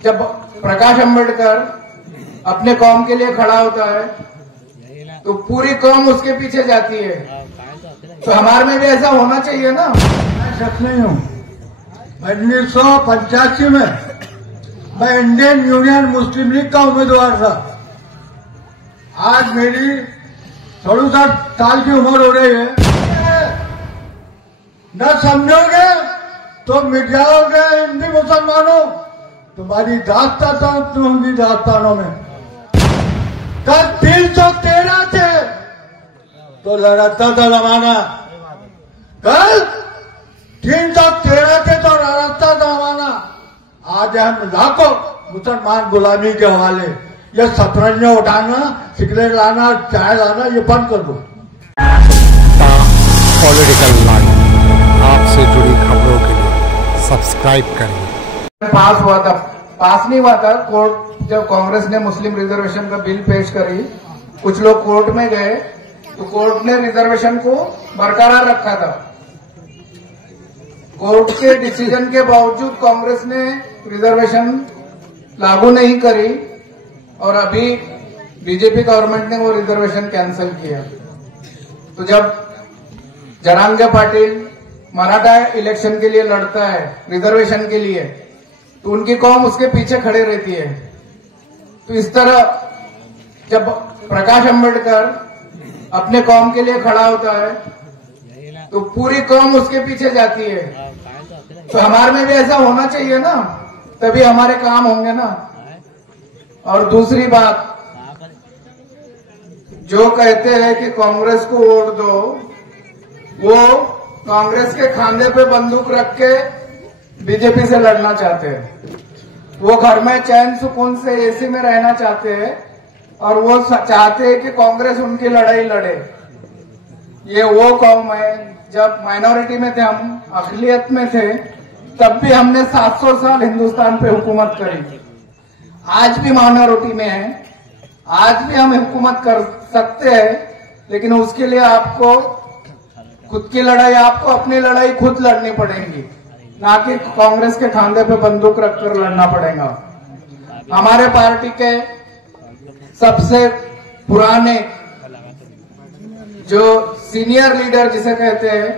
जब प्रकाश अंबेडकर अपने कौम के लिए खड़ा होता है तो पूरी कौम उसके पीछे जाती है। तो हमारे में भी ऐसा होना चाहिए ना। मैं शख्स नहीं हूँ। 1985 में मैं इंडियन यूनियन मुस्लिम लीग का उम्मीदवार था। आज मेरी 67 साल की उम्र हो रही है। न समझोगे तो मिट जाओगे हिंदी मुसलमानों। तुम्हारी दास्तान होंगी दास्तानों में। कल 313 थे तो लड़ता था जमाना। कल 313 थे तो लड़ता था जमाना। आज हम लाखों मुसलमान गुलामी के हवाले। ये शतरंज उठाना, सिगरेट लाना, चाय लाना, ये बंद कर दो। पॉलिटिकल लाइन आपसे जुड़ी खबरों के लिए सब्सक्राइब करिए। पास हुआ था, पास नहीं हुआ था। कोर्ट जब कांग्रेस ने मुस्लिम रिजर्वेशन का बिल पेश करी, कुछ लोग कोर्ट में गए तो कोर्ट ने रिजर्वेशन को बरकरार रखा था। कोर्ट के डिसीजन के बावजूद कांग्रेस ने रिजर्वेशन लागू नहीं करी और अभी बीजेपी गवर्नमेंट ने वो रिजर्वेशन कैंसिल किया। तो जब जरांगे पाटिल मराठा इलेक्शन के लिए लड़ता है, रिजर्वेशन के लिए, तो उनकी कौम उसके पीछे खड़े रहती है। तो इस तरह जब प्रकाश अंबेडकर अपने कौम के लिए खड़ा होता है तो पूरी कौम उसके पीछे जाती है। तो हमारे में भी ऐसा होना चाहिए ना, तभी हमारे काम होंगे ना। और दूसरी बात, जो कहते हैं कि कांग्रेस को वोट दो, वो कांग्रेस के खांधे पे बंदूक रख के बीजेपी से लड़ना चाहते हैं। वो घर में चैन सुकून से एसी में रहना चाहते हैं और वो चाहते हैं कि कांग्रेस उनकी लड़ाई लड़े। ये वो कौम है, जब माइनॉरिटी में थे, हम अक़लियत में थे, तब भी हमने 700 साल हिंदुस्तान पे हुकूमत करी। आज भी माइनॉरिटी में है, आज भी हम हुकूमत कर सकते हैं, लेकिन उसके लिए आपको खुद की लड़ाई, आपको अपनी लड़ाई खुद लड़नी पड़ेगी, ना कि कांग्रेस के खांधे पे बंदूक रखकर लड़ना पड़ेगा। हमारे पार्टी के सबसे पुराने जो सीनियर लीडर जिसे कहते हैं,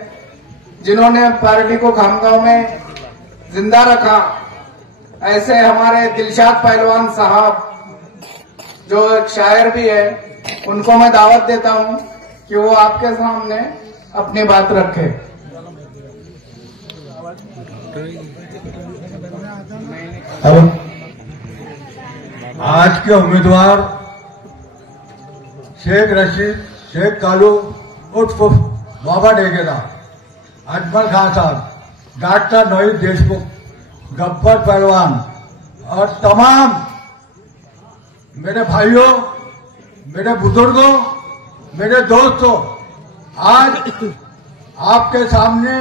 जिन्होंने पार्टी को खामगांव में जिंदा रखा, ऐसे हमारे दिलशाद पहलवान साहब, जो एक शायर भी है, उनको मैं दावत देता हूं कि वो आपके सामने अपनी बात रखे। आज के उम्मीदवार शेख रशीद, शेख कालू उर्फ बाबा डेगेला, अजमल खान साहब, डॉक्टर नोहित देशमुख, गब्बर पहलवान और तमाम मेरे भाइयों, मेरे बुजुर्गों, मेरे दोस्तों, आज आपके सामने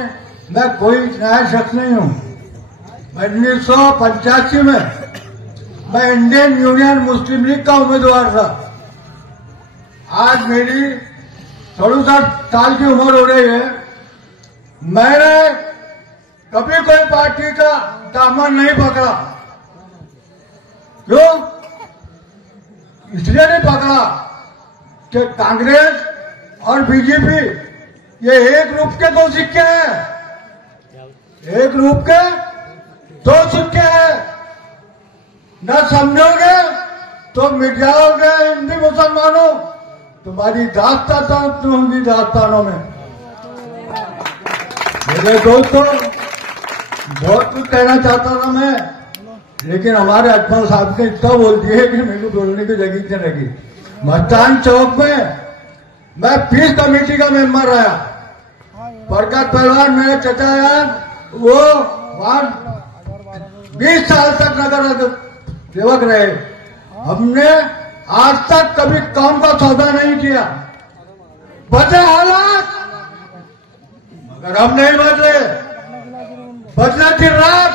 मैं कोई नया शख्स नहीं हूं। 1985 में मैं इंडियन यूनियन मुस्लिम लीग का उम्मीदवार था। आज मेरी 67 साल की उम्र हो रही है। मैंने कभी कोई पार्टी का दामन नहीं पकड़ा। क्यों? इसलिए नहीं पकड़ा कि कांग्रेस और बीजेपी ये एक रूप के दो सिक्के हैं। एक रूप के दो सिक्के हैं। न समझोगे तो मिट जाओगे हिंदी मुसलमानों। तुम्हारी दास्तान होंगी दास्तानों में। मेरे दोस्तों, बहुत कुछ कहना चाहता था मैं, लेकिन हमारे अजमल साहब ने इतना बोल दिया कि मेरे को बोलने की जगह नहीं लगी। मस्तान चौक में मैं पीस कमेटी का मेंबर रहा। बरकत पहलवान मेरे चचा यार, वो वहां 20 साल तक नगर सेवक रहे। हमने आज तक कभी काम का सौदा नहीं किया। बदले हालात मगर हम नहीं बदले, बदले थी रात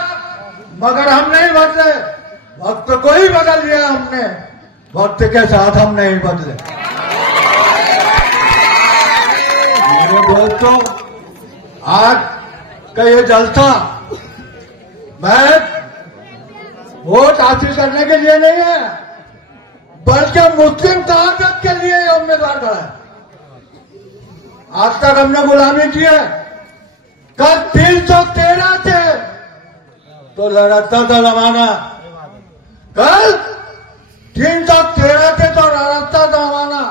मगर हम नहीं बदले। वक्त को ही बदल दिया हमने, वक्त के साथ हम नहीं बदले। दोस्तों, आज का ये जलसा मैं वोट हासिल करने के लिए नहीं है, बल्कि मुस्लिम ताकत के लिए ये उम्मीदवार खड़ा है। आज तक हमने गुलामी की है। कल 313 थे तो लड़ता था जमाना, कल 313 थे तो लड़ता था जमाना।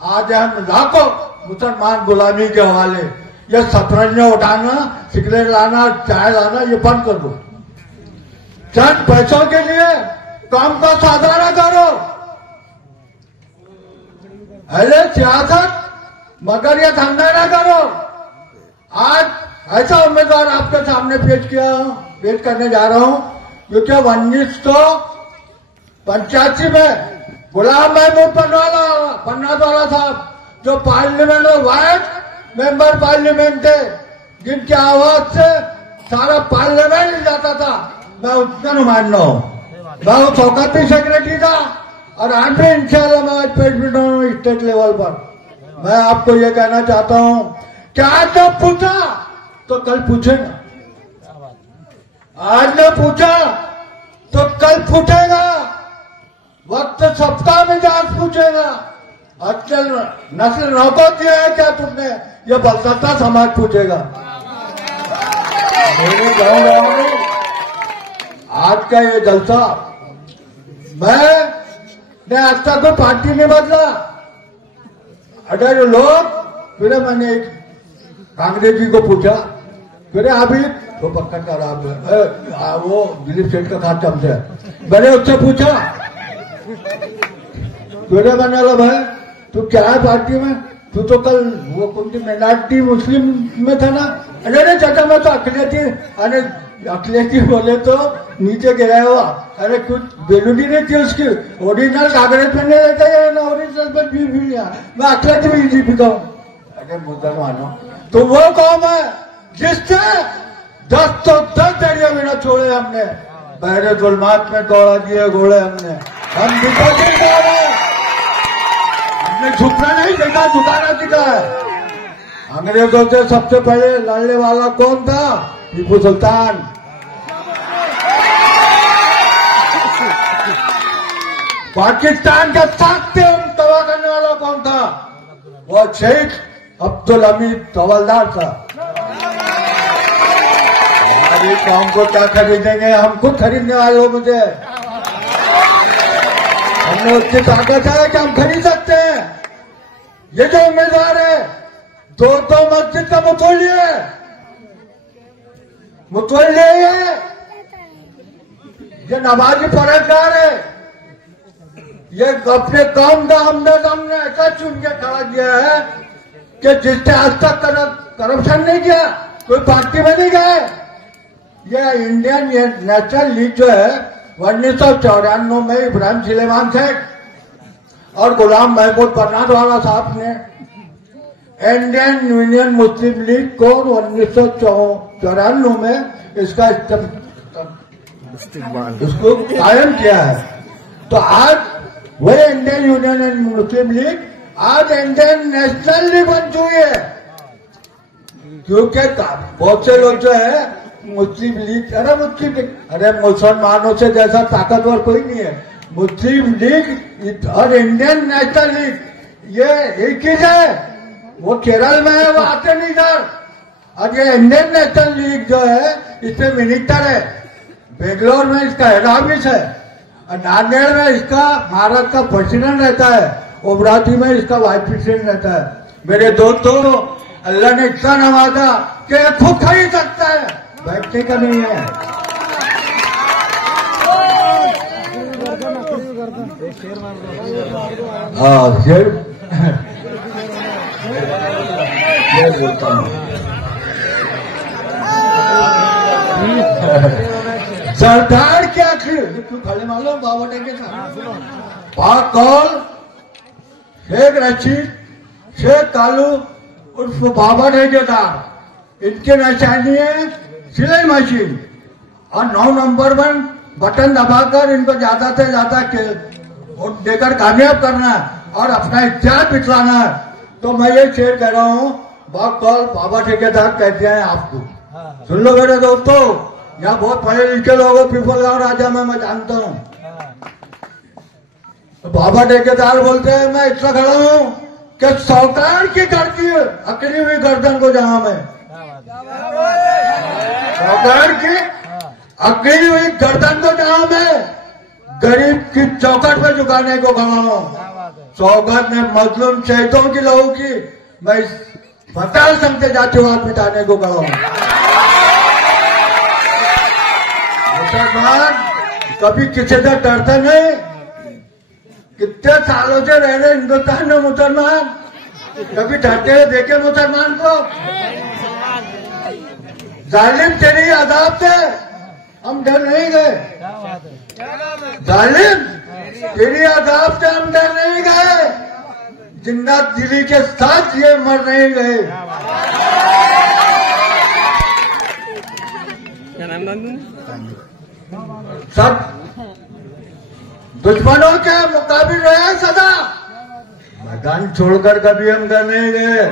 आज हम लाखों मुसलमान गुलामी के हवाले। ये शतरंज उठाना, सिगरेट लाना, चाय लाना, ये बंद कर दो। चंद पैसों के लिए काम को साधारण करो। अरे सियासत, मगर ये धंधा ना करो। आज ऐसा उम्मीदवार आपके सामने पेश करने जा रहा हूं, क्योंकि 1985 में गुलाम महमूद पन्नावाला साहब जो पार्लियामेंट और वाइस मेंबर पार्लियामेंट थे, जिनकी आवाज से सारा पार्लियामेंट हिल जाता था, मैं उसका नुमाइंदा हूं। मैं उस वक्त भी सेक्रेटरी था और आज भी इंशाल्लाह मैं आज प्रेसिडेंट हूं स्टेट लेवल पर। मैं आपको ये कहना चाहता हूं कि आज ने पूछा तो कल पूछेगा, आज ने पूछा तो कल पूछेगा, वक्त सबका मिजाज पूछेगा। अक्सर नस्ल नौबत दिया है क्या तुमने, ये बलसत्ता समाज पूछेगा। आज का ये जलसा, मैं आज तक कोई पार्टी नहीं बदला। अगर लोग, फिर मैंने एक कांग्रेस जी को पूछा, फिर अभी तो पक्का खराब है, वो दिलीप सेठ का खास चमचा है। मैंने उससे पूछा, फिर मैंने बोला भाई तू क्या है पार्टी में, तू तो कल वो कौन सी माइनॉरिटी मुस्लिम में था ना। अरे चाचा मैं तो अखिलेती, अरे अखिलेती बोले तो नीचे गिरा हुआ। अरे कुछ बेलूनी नहीं थी उसकी, ओरिजिनल कागज में नहीं रहता है ना, ओरिजिनल पर भी मैं अखिलेती भी जी पीता हूँ। अरे मुसलमानों, तो वो कौन है जिससे 10 तो 10 जरिए बिना छोड़े हमने, बहरे जुल्मात में दौड़ा दिए घोड़े हमने। हम डिपोजिट दौड़े, हमने झुकना नहीं सीखा, झुकाना सीखा है। अंग्रेजों से सबसे पहले लड़ने वाला कौन था? टीपू सुल्तान। पाकिस्तान के ताकते तबाह करने वाला कौन था? वो शेख अब्दुल हमीद तवलदार था। हमारी कौम को क्या खरीदेंगे, हम खुद खरीदने वाले हो। मुझे हमने उसकी ताकत है कि हम खरीद सकते हैं। ये जो उम्मीदवार है, दो मस्जिद का मुतवल्ली है, ये नमाजी परहेजगार है, ये अपने कौम का हमने ऐसा चुन के खड़ा किया है कि जिसने आज तक करप्शन नहीं किया, कोई पार्टी में नहीं गए। ये इंडियन नेशनल लीग जो है 1994 में इब्राहिम सुलेमान शेख और गुलाम महमूद पन्नावाला साहब ने इंडियन यूनियन मुस्लिम लीग को 1994 में इसको कायम किया है। तो आज वही Indian union and Muslim league आज इंडियन नेशनल लीग बन चुकी है, क्योंकि बहुत से लोग जो है मुस्लिम लीग, अरे मुसलमानों से जैसा ताकतवर कोई नहीं है। मुस्लिम लीग और इंडियन नेशनल लीग ये एक ही है। वो केरल में है, वो आते नहीं इधर। और ये इंडियन नेशनल लीग जो है इसमें मिनिस्टर है, बेंगलोर में इसका हेड ऑफिस है, और नांदेड़ में इसका भारत का प्रेसिडेंट रहता है, अमरावती में इसका वाइस प्रेसिडेंट रहता है। मेरे दोस्तों, अल्लाह ने इतना नवाजा कि खुद खरीद सकता है, बैठने का नहीं है। हाँ शेर बोलता हूँ। सरदार क्या क्यों खड़े मालूम बाबा टेके पाक कौल, शेख रशीद, शेख कालू उर्फ बाबा ठेकेदार, इनके निशानी है सिलाई मशीन और 9 नंबर पर बटन दबाकर इनको ज्यादा से ज्यादा वोट देकर कामयाब करना है और अपना इतिहास बितलाना है। तो मैं ये शेर कह रहा हूँ, बाबा ठेकेदार कहते हैं आपको। सुन लो मेरे दोस्तों, यहाँ बहुत पढ़े लिखे लोग हैं, पीपल गांव राजा में मैं जानता हूँ। तो बाबा ठेकेदार बोलते हैं मैं इतना खड़ा हूँ कि सरकार की करती है अकड़ी हुई गर्दन को जहां मैं सरकार की अकड़ी हुई गर्दन को जहां मैं गरीब की चौखट पे झुकाने को खड़ा हूँ। सौगत ने मजलूम शहीदों की लहू की मैं भटाल संघ से जातिवाद मिटाने को खड़ा हूँ। मुसलमान कभी किसी से डरते नहीं। कितने सालों से रह रहे हिंदुस्तान में मुसलमान, कभी डरते हुए देखे मुसलमान को? जालिम तेरी अदाब से हम डर नहीं गए, जालिम तेरी अदाब से हम डर नहीं गए, जिंदा दिली के साथ ये मर नहीं गए। सब दुश्मनों के मुकाबिल रहे सदा, मैदान छोड़कर कभी हम डर नहीं गए।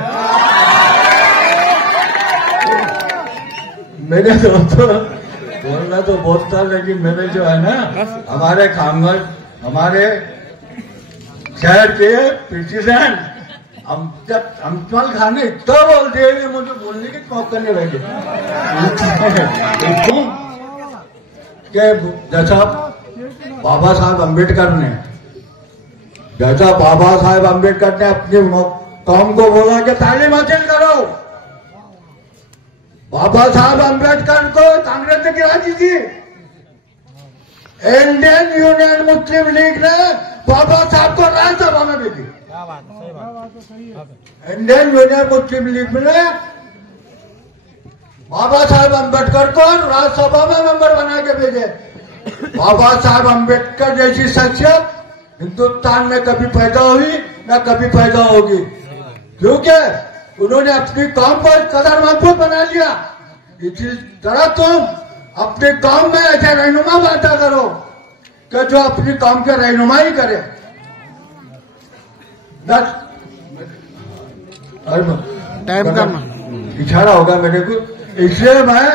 मेरे दोस्तों बोलना तो बहुत था, लेकिन मेरे जो है ना हमारे खामगढ़ हमारे शहर के प्रेसिडेंट अमजद खान ने इतना बोल दिया कि मुझे बोलने की मौका नहीं लगे कि जैसा बाबा साहब अम्बेडकर ने अपनी कौम को बोला कि तालीम हासिल करो, बाबा साहब अम्बेडकर को कांग्रेस ने गिरा दी थी। इंडियन यूनियन मुस्लिम लीग ने बाबा साहब को राज्यसभा में भेजी। इंडियन यूनियन मुस्लिम लीग ने बाबा साहब अम्बेडकर को राज्यसभा में मेंबर बना के भेजे। बाबा साहब अम्बेडकर जैसी शख्सियत हिंदुस्तान में कभी पैदा हुई न कभी पैदा होगी, क्योंकि उन्होंने अपनी कौम को कदर मजबूत बना लिया। इसी तरह तुम अपनी कौम में ऐसे रहनुमा बांटा करो कि जो अपनी कौम के रहनुमाई करे। टाइम का इशारा होगा मेरे को, इसलिए मैं